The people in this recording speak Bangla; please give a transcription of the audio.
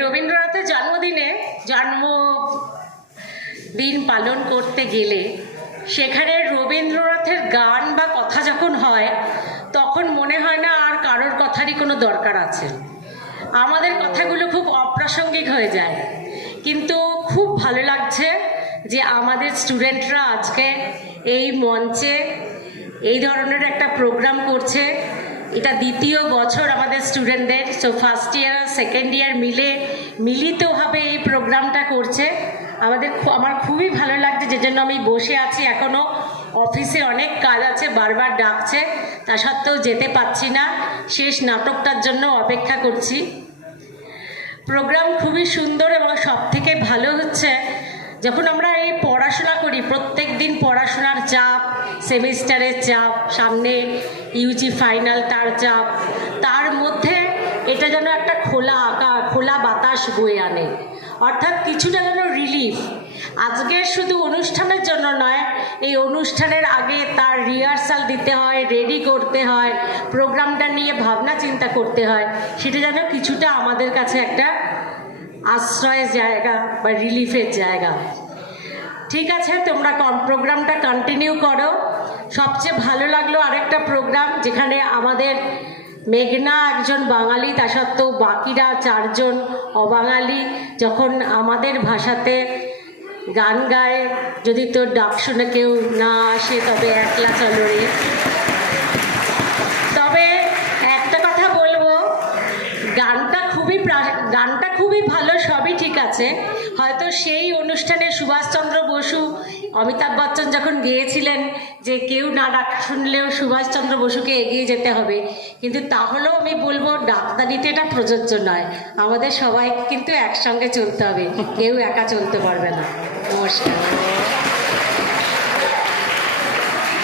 রবীন্দ্রনাথের জন্মদিন পালন করতে গেলে সেখানে রবীন্দ্রনাথের গান বা কথা যখন হয় তখন মনে হয় না আর কারোর কথারই কোনো দরকার আছে। আমাদের কথাগুলো খুব অপ্রাসঙ্গিক হয়ে যায়। কিন্তু খুব ভালো লাগছে যে আমাদের স্টুডেন্টরা আজকে এই মঞ্চে এই ধরনের একটা প্রোগ্রাম করছে। এটা দ্বিতীয় বছর আমাদের স্টুডেন্টদের, সো ফার্স্ট ইয়ার আর সেকেন্ড ইয়ার মিলিতভাবে এই প্রোগ্রামটা করছে। আমার খুবই ভালো লাগছে, যে জন্য আমি বসে আছি। এখনও অফিসে অনেক কাজ আছে, বারবার ডাকছে, তা সত্ত্বেও যেতে পারছি না। শেষ নাটকটার জন্য অপেক্ষা করছি। প্রোগ্রাম খুবই সুন্দর এবং সবথেকে ভালো হচ্ছে যখন আমরা এই পড়াশোনা করি, প্রত্যেক দিন পড়াশোনার চাপ, সেমিস্টারের চাপ, সামনে ইউজি ফাইনাল তার চাপ, তার মধ্যে এটা যেন একটা খোলা বাতাস বয়ে আনে, অর্থাৎ কিছুটা যেন রিলিফ। আজকের শুধু অনুষ্ঠানের জন্য নয়, এই অনুষ্ঠানের আগে তার রিহার্সাল দিতে হয়, রেডি করতে হয়, প্রোগ্রামটা নিয়ে ভাবনা চিন্তা করতে হয়, সেটা যেন কিছুটা আমাদের কাছে একটা আশ্রয়ের জায়গা বা রিলিফের জায়গা। ঠিক আছে, তোমরা প্রোগ্রামটা কন্টিনিউ করো। সবচেয়ে ভালো লাগলো আরেকটা প্রোগ্রাম যেখানে আমাদের মেঘনা একজন বাঙালি, তা সত্ত্বেও বাকিরা চারজন অবাঙালি, যখন আমাদের ভাষাতে গান গায়, যদি তোর ডাক শুনে কেউ না আসে তবে একলা চলো রে। তবে একটা কথা বলবো, গানটা খুবই ভালো, সবই ঠিক আছে। হয়তো সেই অনুষ্ঠানে সুভাষচন্দ্র বসু, অমিতাভ বচ্চন যখন গিয়েছিলেন যে কেউ না ডাক শুনলেও সুভাষচন্দ্র বসুকে এগিয়ে যেতে হবে, কিন্তু তাহলেও আমি বলবো ডাক্তারিতে এটা প্রযোজ্য নয়। আমাদের সবাইকে কিন্তু একসঙ্গে চলতে হবে, কেউ একা চলতে পারবে না। নমস্কার।